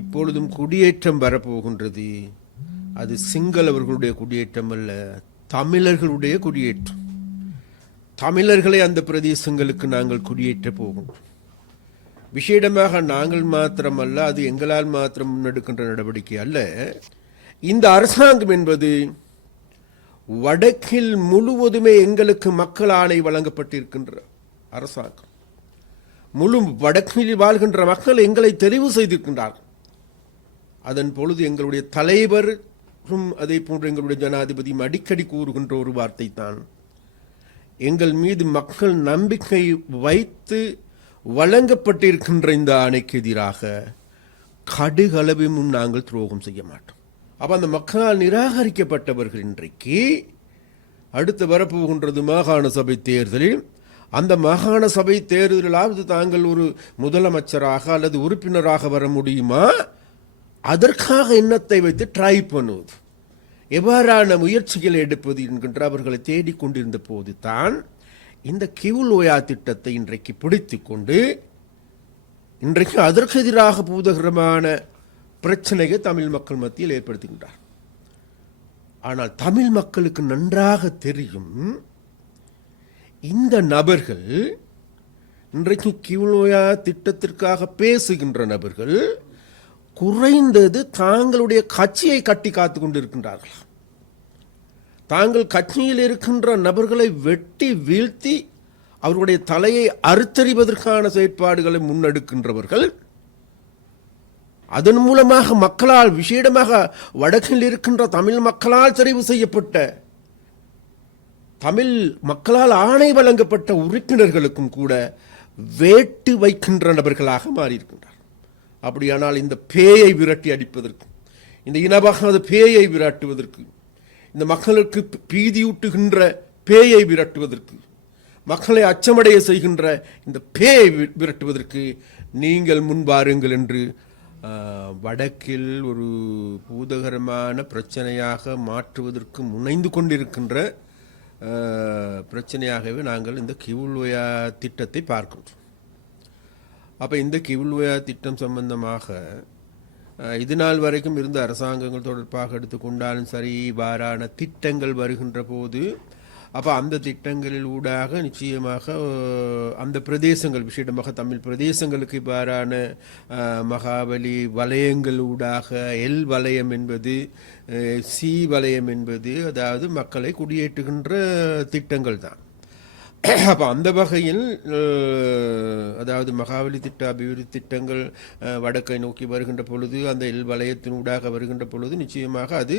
இப்பொழுதும் குடியேற்றம் வரப்போகின்றது. அது சிங்களவர்களுடைய குடியேற்றம் அல்ல, தமிழர்களுடைய குடியேற்றம். தமிழர்களை அந்த பிரதேசங்களுக்கு நாங்கள் குடியேற்ற போகும். விசேடமாக நாங்கள் மாத்திரமல்ல, அது எங்களால் மாத்திரம் முன்னெடுக்கின்ற நடவடிக்கை அல்ல. இந்த அரசாங்கம் என்பது வடக்கில் முழுவதுமே எங்களுக்கு மக்கள் ஆணை வழங்கப்பட்டிருக்கின்ற அரசாங்கம். முழு வடக்கில் வாழ்கின்ற மக்கள் எங்களை தெரிவு செய்திருக்கின்றார்கள். அதன் பொழுது எங்களுடைய தலைவரும் அதே போன்று எங்களுடைய ஜனாதிபதியும் அடிக்கடி கூறுகின்ற ஒரு வார்த்தை தான், எங்கள் மீது மக்கள் நம்பிக்கை வைத்து வழங்கப்பட்டிருக்கின்ற இந்த ஆணைக்கு எதிராக கடுகளவும் நாங்கள் துரோகம் செய்ய மாட்டோம். அப்ப அந்த மக்களால் நிராகரிக்கப்பட்டவர்கள் இன்றைக்கு அடுத்து வரப்போகின்றது மாகாண சபை தேர்தலில். அந்த மாகாண சபை தேர்தலாவது தாங்கள் ஒரு முதலமைச்சராக அல்லது உறுப்பினராக வர முடியுமா? அதற்காக எண்ணத்தை வைத்து ட்ரை பண்ணுவது, எவ்வாறான முயற்சிகளை எடுப்பது என்கின்ற அவர்களை தேடிக்கொண்டிருந்த போது தான் இந்த கிவுலோயா திட்டத்தை இன்றைக்கு பிடித்து கொண்டு இன்றைக்கு அதற்கு எதிராக பூதகரமான பிரச்சனையை தமிழ் மக்கள் மத்தியில் ஏற்படுத்துகின்றார். ஆனால் தமிழ் மக்களுக்கு நன்றாக தெரியும், இந்த நபர்கள் இன்றைக்கு கிவுலோயா திட்டத்திற்காக பேசுகின்ற நபர்கள் குறைந்தது தாங்களுடைய கட்சியை கட்டி காத்து கொண்டிருக்கின்றார்கள். தாங்கள் கட்சியில் இருக்கின்ற நபர்களை வெட்டி வீழ்த்தி அவருடைய தலையை அறுத்தறிவதற்கான செயற்பாடுகளை முன்னெடுக்கின்றவர்கள். அதன் மூலமாக மக்களால், விசேடமாக வடக்கில் இருக்கின்ற தமிழ் மக்களால் தெரிவு செய்யப்பட்ட, தமிழ் மக்களால் ஆணை வழங்கப்பட்ட உறுப்பினர்களுக்கும் கூட வேட்டு வைக்கின்ற நபர்களாக மாறியிருக்கின்றார். அப்படியானால் இந்த பேயை விரட்டி அடிப்பதற்கு, இந்த இனவாத பேயை விரட்டுவதற்கு, இந்த மக்களுக்கு பீதியூட்டுகின்ற பேயை விரட்டுவதற்கு, மக்களை அச்சமடைய செய்கின்ற இந்த பேயை விரட்டுவதற்கு நீங்கள் முன்பாருங்கள் என்று வடக்கில் ஒரு பூதகரமான பிரச்சனையாக மாற்றுவதற்கு முனைந்து கொண்டிருக்கின்ற பிரச்சனையாகவே நாங்கள் இந்த கிவுலோயா திட்டத்தை பார்க்கின்றோம். அப்போ இந்த கிவுலோயா திட்டம் சம்பந்தமாக இது நாள் வரைக்கும் இருந்த அரசாங்கங்கள் தொடர்பாக எடுத்துக்கொண்டாலும் சரி, இவ்வாறான திட்டங்கள் வருகின்ற போது அப்போ அந்த திட்டங்களில் ஊடாக நிச்சயமாக அந்த பிரதேசங்கள், விசேடமாக தமிழ் பிரதேசங்களுக்கு இவ்வாறான மகாபலி வலயங்கள் ஊடாக எல் வலயம் என்பது, சி வலயம் என்பது, அதாவது மக்களை குடியேற்றுகின்ற திட்டங்கள் தான். அப்போ அந்த வகையில் அதாவது மகாபலி திட்ட அபிவிருத்தி திட்டங்கள் வடக்கை நோக்கி வருகின்ற பொழுது, அந்த எல் வலயத்தினூடாக வருகின்ற பொழுது நிச்சயமாக அது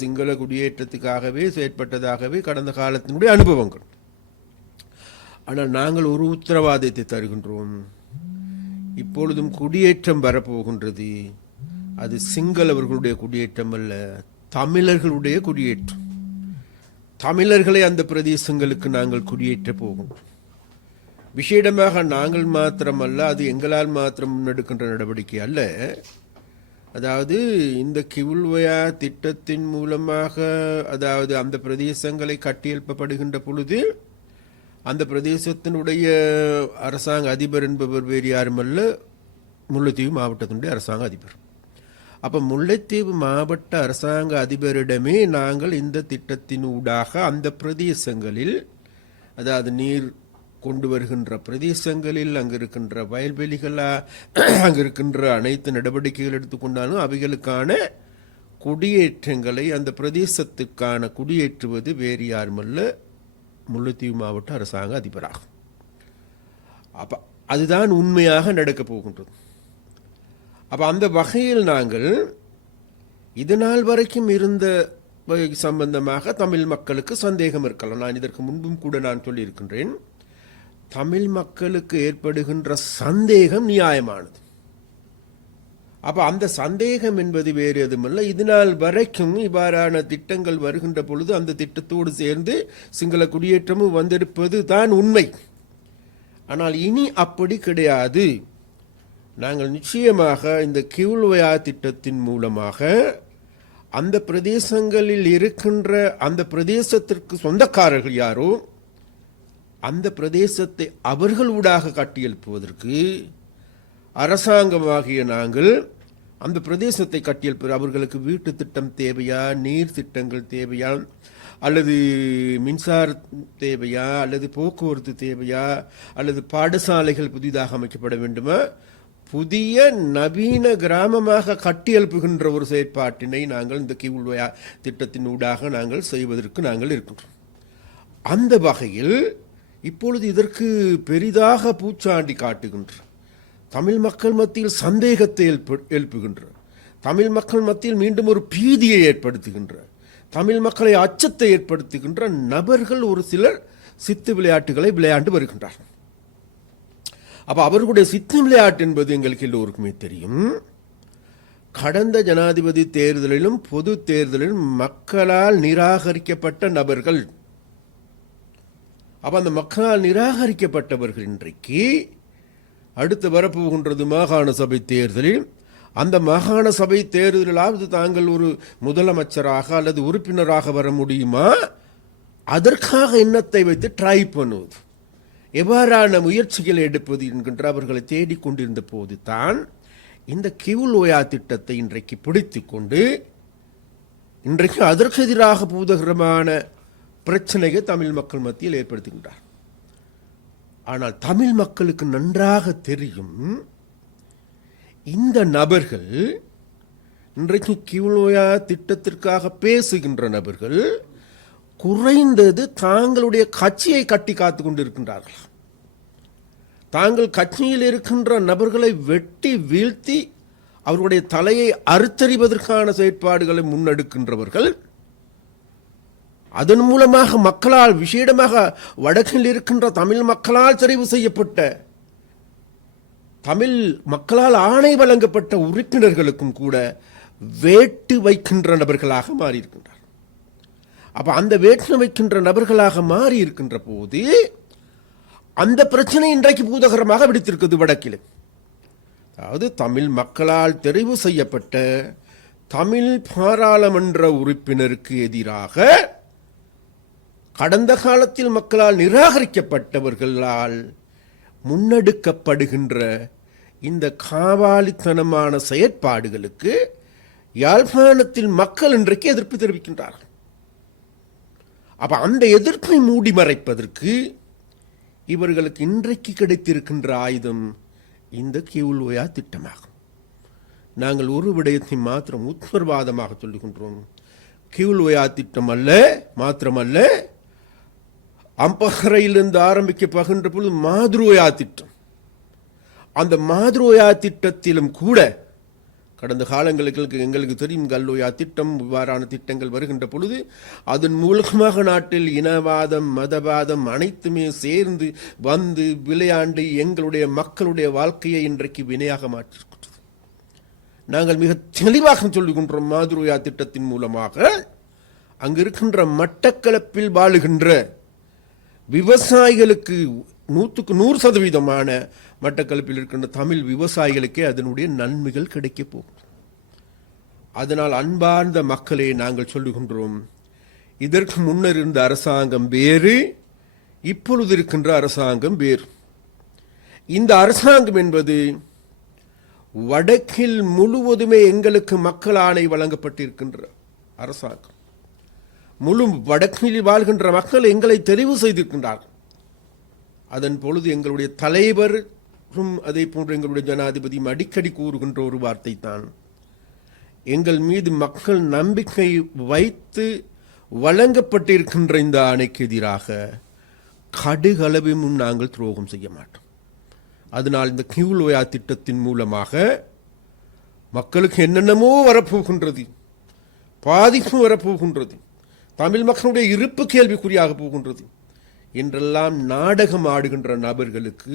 சிங்கள குடியேற்றத்துக்காகவே செயற்பட்டதாகவே கடந்த காலத்தினுடைய அனுபவங்கள். ஆனால் நாங்கள் ஒரு உத்தரவாதத்தை தருகின்றோம், இப்பொழுதும் குடியேற்றம் வரப்போகின்றது. அது சிங்களவர்களுடைய குடியேற்றம் அல்ல, தமிழர்களுடைய குடியேற்றம். தமிழர்களை அந்த பிரதேசங்களுக்கு நாங்கள் குடியேற்ற போகும். விசேடமாக நாங்கள் மாத்திரமல்ல, அது எங்களால் மாத்திரம் முன்னெடுக்கின்ற நடவடிக்கை அல்ல. அதாவது இந்த கிவுலோயா திட்டத்தின் மூலமாக, அதாவது அந்த பிரதேசங்களை கட்டியெழுப்பப்படுகின்ற பொழுது அந்த பிரதேசத்தினுடைய அரசாங்க அதிபர் என்பவர் வேறு யாருமல்ல, முல்லைத்தீவு மாவட்டத்தினுடைய அரசாங்க அதிபர். அப்போ முல்லைத்தீவு மாவட்ட அரசாங்க அதிபரிடமே நாங்கள் இந்த திட்டத்தின் ஊடாக அந்த பிரதேசங்களில், அதாவது நீர் கொண்டு வருகின்ற பிரதேசங்களில், அங்கு இருக்கின்ற வயல்வெளிகளா, அங்கு இருக்கின்ற அனைத்து நடவடிக்கைகள் எடுத்துக்கொண்டாலும் அவைகளுக்கான குடியேற்றங்களை, அந்த பிரதேசத்துக்கான குடியேற்றுவது வேறு யாருமல்ல, முல்லைத்தீவு மாவட்ட அரசாங்க அதிபராகும். அப்போ அதுதான் உண்மையாக நடக்கப் போகின்றது. அப்போ அந்த வகையில் நாங்கள் இதனால் வரைக்கும் இருந்த சம்பந்தமாக தமிழ் மக்களுக்கு சந்தேகம் இருக்கலாம். நான் இதற்கு முன்பும் கூட நான் சொல்லியிருக்கின்றேன், தமிழ் மக்களுக்கு ஏற்படுகின்ற சந்தேகம் நியாயமானது. அப்போ அந்த சந்தேகம் என்பது வேறு எதுவுமல்ல, இதனால் வரைக்கும் இவ்வாறான திட்டங்கள் வருகின்ற பொழுது அந்த திட்டத்தோடு சேர்ந்து சிங்கள குடியேற்றமும் வந்திருப்பது தான் உண்மை. ஆனால் இனி அப்படி கிடையாது. நாங்கள் நிச்சயமாக இந்த கிவுலோயா திட்டத்தின் மூலமாக அந்த பிரதேசங்களில் இருக்கின்ற, அந்த பிரதேசத்திற்கு சொந்தக்காரர்கள் யாரோ அந்த பிரதேசத்தை அவர்கள் ஊடாக கட்டியெழுப்புவதற்கு அரசாங்கமாகிய நாங்கள் அந்த பிரதேசத்தை கட்டியெழுப்ப அவர்களுக்கு வீட்டு திட்டம் தேவையா, நீர் திட்டங்கள் தேவையா, அல்லது மின்சார தேவையா, அல்லது போக்குவரத்து தேவையா, அல்லது பாடசாலைகள் புதிதாக அமைக்கப்பட வேண்டுமா, புதிய நவீன கிராமமாக கட்டியெழுப்புகின்ற ஒரு செயற்பாட்டினை நாங்கள் இந்த கிவுல்வயா திட்டத்தின் ஊடாக நாங்கள் செய்வதற்கு நாங்கள் இருக்கின்றோம். அந்த வகையில் இப்பொழுது இதற்கு பெரிதாக பூச்சாண்டி காட்டுகின்ற, தமிழ் மக்கள் மத்தியில் சந்தேகத்தை எழுப்புகின்ற, தமிழ் மக்கள் மத்தியில் மீண்டும் ஒரு பீதியை ஏற்படுத்துகின்ற, தமிழ் மக்களை அச்சத்தை ஏற்படுத்துகின்ற நபர்கள் ஒரு சிலர் சித்து விளையாட்டுகளை விளையாண்டு வருகின்றார்கள். அப்ப அவர்களுடைய சித்து விளையாட்டு என்பது எங்களுக்கு எல்லோருக்குமே தெரியும். கடந்த ஜனாதிபதி தேர்தலிலும் பொது தேர்தலிலும் மக்களால் நிராகரிக்கப்பட்ட நபர்கள். அப்ப அந்த மக்களால் நிராகரிக்கப்பட்டவர்கள் இன்றைக்கு அடுத்து வரப்போகின்றது மாகாண சபை தேர்தலில். அந்த மாகாண சபை தேர்தலாவது தாங்கள் ஒரு முதலமைச்சராக அல்லது உறுப்பினராக வர முடியுமா, அதற்காக எண்ணத்தை வைத்து ட்ரை பண்ணுவது, எவ்வாறான முயற்சிகளை எடுப்பது என்கின்ற அவர்களை தேடிக்கொண்டிருந்த போது தான் இந்த கிவுல்வயா திட்டத்தை இன்றைக்கு பிடித்துக் கொண்டு இன்றைக்கு அதற்கு எதிராக பூதகரமான பிரச்சனையை தமிழ் மக்கள் மத்தியில் ஏற்படுத்துகின்றார். ஆனால் தமிழ் மக்களுக்கு நன்றாக தெரியும், இந்த நபர்கள் இன்றைக்கு கிவுல்வயா திட்டத்திற்காக பேசுகின்ற நபர்கள் குறைந்தது தாங்களுடைய கட்சியை கட்டி காத்து கொண்டிருக்கின்றார்கள். தாங்கள் கட்சியில் இருக்கின்ற நபர்களை வெட்டி வீழ்த்தி அவர்களுடைய தலையை அறுத்தறிவதற்கான செயற்பாடுகளை முன்னெடுக்கின்றவர்கள். அதன் மூலமாக மக்களால், விசேடமாக வடக்கில் இருக்கின்ற தமிழ் மக்களால் தெரிவு செய்யப்பட்ட, தமிழ் மக்களால் ஆணை வழங்கப்பட்ட உறுப்பினர்களுக்கும் கூட வேட்டு வைக்கின்ற நபர்களாக மாறியிருக்கின்றார். அப்ப அந்த வேட்டு வைக்கின்ற நபர்களாக மாறி இருக்கின்ற போது அந்த பிரச்சனை இன்றைக்கு பூதகரமாக வெடித்திருக்கிறது வடக்கில். அதாவது தமிழ் மக்களால் தெரிவு செய்யப்பட்ட தமிழ் பாராளுமன்ற உறுப்பினருக்கு எதிராக கடந்த காலத்தில் மக்களால் நிராகரிக்கப்பட்டவர்களால் முன்னெடுக்கப்படுகின்ற இந்த காவாலித்தனமான செயற்பாடுகளுக்கு யாழ்ப்பாணத்தில் மக்கள் இன்றைக்கு எதிர்ப்பு தெரிவிக்கின்றார்கள். அப்ப அந்த எதிர்ப்பை மூடி மறைப்பதற்கு இவர்களுக்கு இன்றைக்கு கிடைத்திருக்கின்ற ஆயுதம் இந்த கிவுல்வயா திட்டமாகும். நாங்கள் ஒரு விடயத்தை மாத்திரம் உத்தரவாதமாக சொல்லுகின்றோம். கிவுல்வயா திட்டம் அல்ல, மாத்திரமல்ல, அம்பகரையிலிருந்து ஆரம்பிக்கப்படுகின்ற பொழுது மாத்ருவயா திட்டம், அந்த மாத்ருவயா திட்டத்திலும் கூட கடந்த காலங்களுக்கு எங்களுக்கு தெரியும், கல்வயா திட்டம், இவ்வாறான திட்டங்கள் வருகின்ற பொழுது அதன் மூலமாக நாட்டில் இனவாதம், மதவாதம் அனைத்துமே சேர்ந்து வந்து விளையாண்டு எங்களுடைய மக்களுடைய வாழ்க்கையை இன்றைக்கு வினையாக மாற்றிருக்கின்றது. நாங்கள் மிக தெளிவாக சொல்லுகின்றோம், மாத்ருவயா திட்டத்தின் மூலமாக அங்கு இருக்கின்ற மட்டக்களப்பில் வாழுகின்ற விவசாயிகளுக்கு 100% மட்டக்களப்பில் இருக்கின்ற தமிழ் விவசாயிகளுக்கே அதனுடைய நன்மைகள் கிடைக்க போகும். அதனால் அன்பார்ந்த மக்களே, நாங்கள் சொல்லுகின்றோம், இதற்கு முன்னர் இருந்த அரசாங்கம் வேறு, இப்பொழுது இருக்கின்ற அரசாங்கம் வேறு. இந்த அரசாங்கம் என்பது வடக்கில் முழுவதுமே எங்களுக்கு மக்கள் ஆணை வழங்கப்பட்டிருக்கின்ற அரசாங்கம். முழு வடக்கில் வாழ்கின்ற மக்கள் எங்களை தெரிவு செய்திருக்கின்றார்கள். அதன் பொழுது எங்களுடைய தலைவரும் அதே போன்று எங்களுடைய ஜனாதிபதியும் அடிக்கடி கூறுகின்ற ஒரு வார்த்தை தான், எங்கள் மீது மக்கள் நம்பிக்கை வைத்து வழங்கப்பட்டிருக்கின்ற இந்த ஆணைக்கு எதிராக கடுகளவும் நாங்கள் துரோகம் செய்ய மாட்டோம். அதனால் இந்த கிவுல்வயா திட்டத்தின் மூலமாக மக்களுக்கு என்னென்னமோ வரப்போகின்றது, பாதிப்பு வரப்போகின்றது, தமிழ் மக்களுடைய இருப்பு கேள்விக்குறியாக போகின்றது என்றெல்லாம் நாடகம் ஆடுகின்ற நபர்களுக்கு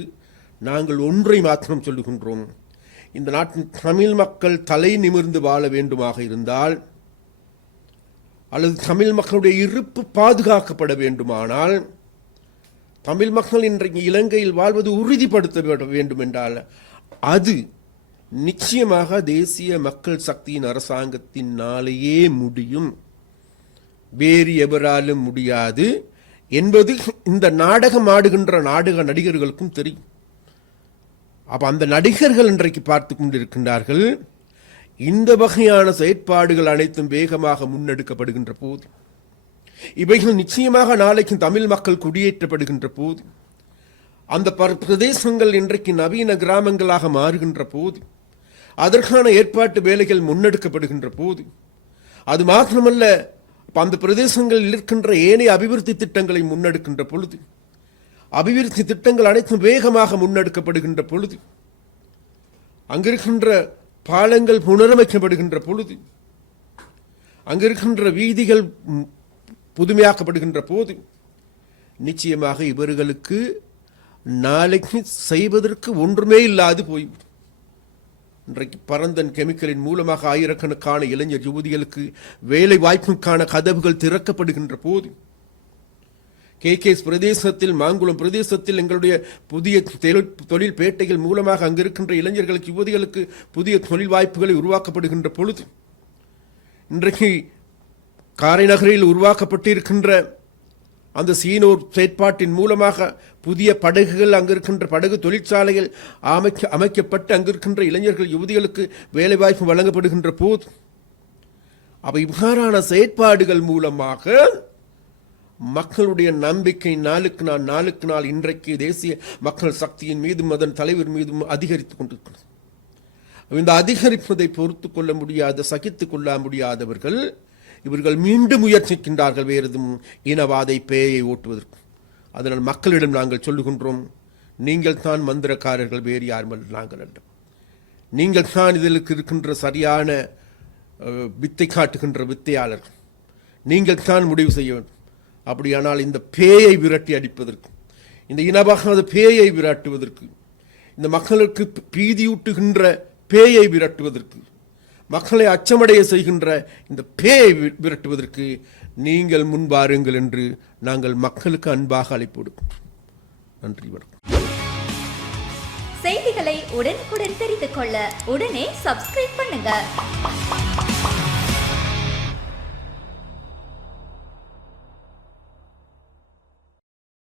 நாங்கள் ஒன்றை மாத்திரம் சொல்லுகின்றோம், இந்த நாட்டின் தமிழ் மக்கள் தலை நிமிர்ந்து வாழ வேண்டுமாக இருந்தால், அல்லது தமிழ் மக்களுடைய இருப்பு பாதுகாக்கப்பட வேண்டுமானால், தமிழ் மக்கள் இன்றைக்கு இலங்கையில் வாழ்வது உறுதிப்படுத்த வேண்டும் என்றால் அது நிச்சயமாக தேசிய மக்கள் சக்தியின் அரசாங்கத்தினாலேயே முடியும், வேறு எவராலும் முடியாது என்பது இந்த நாடகம் ஆடுகின்ற நாடக நடிகர்களுக்கும் தெரியும். அப்ப அந்த நடிகர்கள் இன்றைக்கு பார்த்து கொண்டிருக்கின்றார்கள், இந்த வகையான செயற்பாடுகள் அனைத்தும் வேகமாக முன்னெடுக்கப்படுகின்ற போது, இவைகள் நிச்சயமாக நாளைக்கு தமிழ் மக்கள் குடியேற்றப்படுகின்ற போது, அந்த பிரதேசங்கள் இன்றைக்கு நவீன கிராமங்களாக மாறுகின்ற போது, அதற்கான ஏற்பாட்டு வேலைகள் முன்னெடுக்கப்படுகின்ற போது, அது மாத்திரமல்ல அந்த பிரதேசங்களில் இருக்கின்ற ஏனைய அபிவிருத்தி திட்டங்களை முன்னெடுக்கின்ற பொழுது, அபிவிருத்தி திட்டங்கள் அனைத்தும் வேகமாக முன்னெடுக்கப்படுகின்ற பொழுது, அங்கிருக்கின்ற பாலங்கள் புனரமைக்கப்படுகின்ற பொழுது, அங்கிருக்கின்ற வீதிகள் புதுமையாக்கப்படுகின்ற போது, நிச்சயமாக இவர்களுக்கு நாளைக்கு செய்வதற்கு ஒன்றுமே இல்லாது போய்விடும். இன்றைக்கு பரந்தன் கெமிக்கலின் மூலமாக ஆயிரக்கணக்கான இளைஞர் யுவதிகளுக்கு வேலை வாய்ப்புக்கான கதவுகள் திறக்கப்படுகின்ற போது, கேகேஎஸ் பிரதேசத்தில், மாங்குளம் பிரதேசத்தில் எங்களுடைய புதிய தொழில் பேட்டைகள் மூலமாக அங்கிருக்கின்ற இளைஞர்களுக்கு யுவதிகளுக்கு புதிய தொழில் வாய்ப்புகளை உருவாக்கப்படுகின்ற பொழுது, இன்றைக்கு காரைநகரில் உருவாக்கப்பட்டிருக்கின்ற அந்த சீனோர் செயற்பாட்டின் மூலமாக புதிய படகுகள், அங்கிருக்கின்ற படகு தொழிற்சாலைகள் அமைக்கப்பட்டு அங்கிருக்கின்ற இளைஞர்கள் யுவதிகளுக்கு வேலைவாய்ப்பு வழங்கப்படுகின்ற போது, அவை இவ்வாறான செயற்பாடுகள் மூலமாக மக்களுடைய நம்பிக்கை நாளுக்கு நாள் இன்றைக்கு தேசிய மக்கள் சக்தியின் மீதும் அதன் தலைவர் மீதும் அதிகரித்துக் கொண்டிருக்கிறது. இந்த அதிகரிப்பதை பொறுத்து கொள்ள முடியாத, சகித்துக் கொள்ள முடியாதவர்கள் இவர்கள் மீண்டும் முயற்சிக்கின்றார்கள் வேறு எதுவும் இனவாதை பேயை ஓட்டுவதற்கு. அதனால் மக்களிடம் நாங்கள் சொல்லுகின்றோம், நீங்கள் தான் மந்திரக்காரர்கள், வேறு யாரும் நாங்கள் அல்ல. நீங்கள் தான் இதற்கு இருக்கின்ற சரியான வித்தை காட்டுகின்ற வித்தையாளர்கள். நீங்கள் தான் முடிவு செய்ய வேண்டும். அப்படியானால் இந்த பேயை விரட்டி அடிப்பதற்கு, இந்த இனவாத பேயை விரட்டுவதற்கு, இந்த மக்களுக்கு பீதியூட்டுகின்ற பேயை விரட்டுவதற்கு, மக்களை அச்சமடைய செய்கின்ற இந்த பேயை விரட்டுவதற்கு நீங்கள் முன்வாருங்கள் என்று நாங்கள் மக்களுக்கு அன்பாக அழைப்பு விடுக்கிறோம். நன்றி, வணக்கம். செய்திகளை உடனுக்குடன் தெரிந்து கொள்ள உடனே சப்ஸ்கிரைப் பண்ணுங்க.